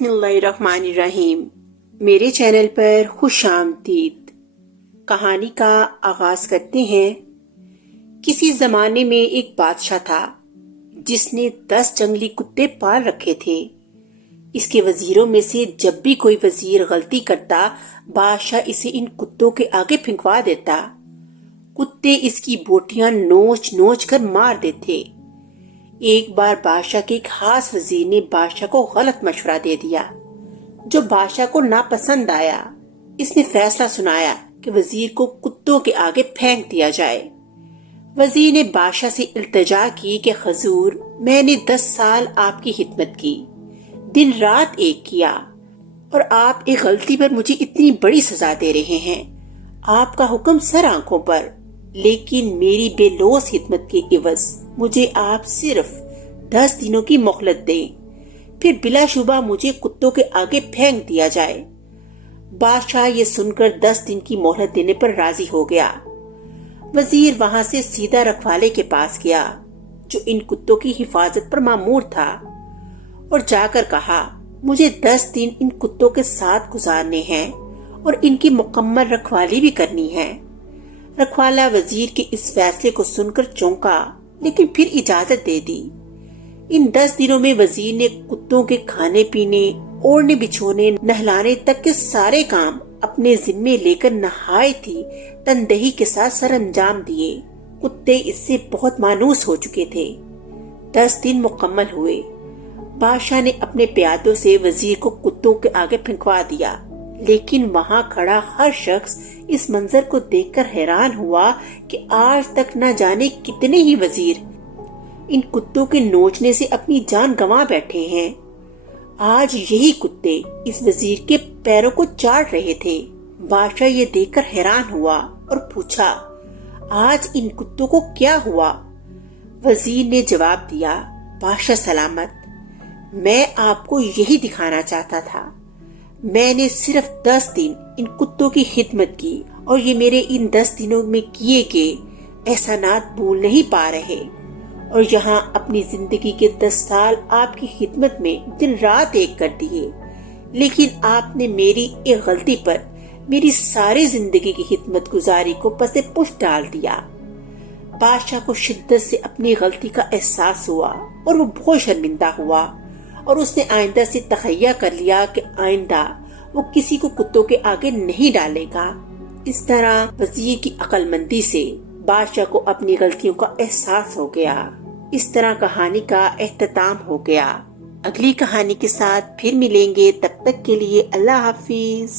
बिस्मिल्लाहिर्रहमानिर्रहीम। मेरे चैनल पर खुश आमदीद। कहानी का आगाज करते हैं। किसी जमाने में एक बादशाह था जिसने 10 जंगली कुत्ते पाल रखे थे। इसके वजीरों में से जब भी कोई वजीर गलती करता, बादशाह इसे इन कुत्तों के आगे फेंकवा देता। कुत्ते इसकी बोटियां नोच नोच कर मार देते। एक बार बादशाह के एक खास वजीर ने बादशाह को गलत मशवरा दे दिया, जो बादशाह को नापसंद आया। इसने फैसला सुनाया कि वजीर को कुत्तों के आगे फेंक दिया जाए। वजीर ने बादशाह से इल्तिजा की कि हुजूर, मैंने 10 साल आपकी खिदमत की, दिन रात एक किया, और आप एक गलती पर मुझे इतनी बड़ी सजा दे रहे हैं। आपका हुक्म सर आंखों पर, लेकिन मेरी बेलौस खिदमत के इवज मुझे आप सिर्फ 10 दिनों की मोहलत दें, फिर बिलाशुबा मुझे कुत्तों के आगे फेंक दिया जाए। बादशाह ये सुनकर 10 दिन की मोहलत देने पर राजी हो गया। वजीर वहां से सीधा रखवाले के पास गया, जो इन कुत्तों की हिफाजत पर मामूर था, और जाकर कहा, मुझे 10 दिन इन कुत्तों के साथ गुजारने हैं और इनकी मुकम्मल रखवाली भी करनी है। रखवाला वजीर के इस फैसले को सुनकर चौंका, लेकिन फिर इजाजत दे दी। इन 10 दिनों में वजीर ने कुत्तों के खाने पीने, ओढ़ने बिछोने, नहलाने तक के सारे काम अपने जिम्मे लेकर नहायत ही तनदेही के साथ सर अंजाम दिए। कुत्ते इससे बहुत मायूस हो चुके थे। 10 दिन मुकम्मल हुए। बादशाह ने अपने प्यादों से वजीर को कुत्तों के आगे फेंकवा दिया, लेकिन वहां खड़ा हर शख्स इस मंजर को देखकर हैरान हुआ कि आज तक न जाने कितने ही वजीर इन कुत्तों के नोचने से अपनी जान गंवा बैठे हैं। आज यही कुत्ते इस वजीर के पैरों को चाट रहे थे। बादशाह ये देखकर हैरान हुआ और पूछा, आज इन कुत्तों को क्या हुआ? वजीर ने जवाब दिया, बादशाह सलामत, मैं आपको यही दिखाना चाहता था। मैंने सिर्फ 10 दिन इन कुत्तों की खिदमत की, और ये मेरे इन 10 दिनों में किए गए एहसानात भूल नहीं पा रहे, और यहाँ अपनी जिंदगी के 10 साल आपकी खिदमत में दिन रात एक कर दिए, लेकिन आपने मेरी एक गलती पर मेरी सारी जिंदगी की खिदमत गुजारी को पसे पुश डाल दिया। बादशाह को शिद्दत से अपनी गलती का एहसास हुआ और वो बहुत शर्मिंदा हुआ, और उसने आइंदा से तखय्या कर लिया कि आइंदा वो किसी को कुत्तों के आगे नहीं डालेगा। इस तरह वजीर की अक्लमंदी से बादशाह को अपनी गलतियों का एहसास हो गया। इस तरह कहानी का एख्तिताम हो गया। अगली कहानी के साथ फिर मिलेंगे, तब तक के लिए अल्लाह हाफिज।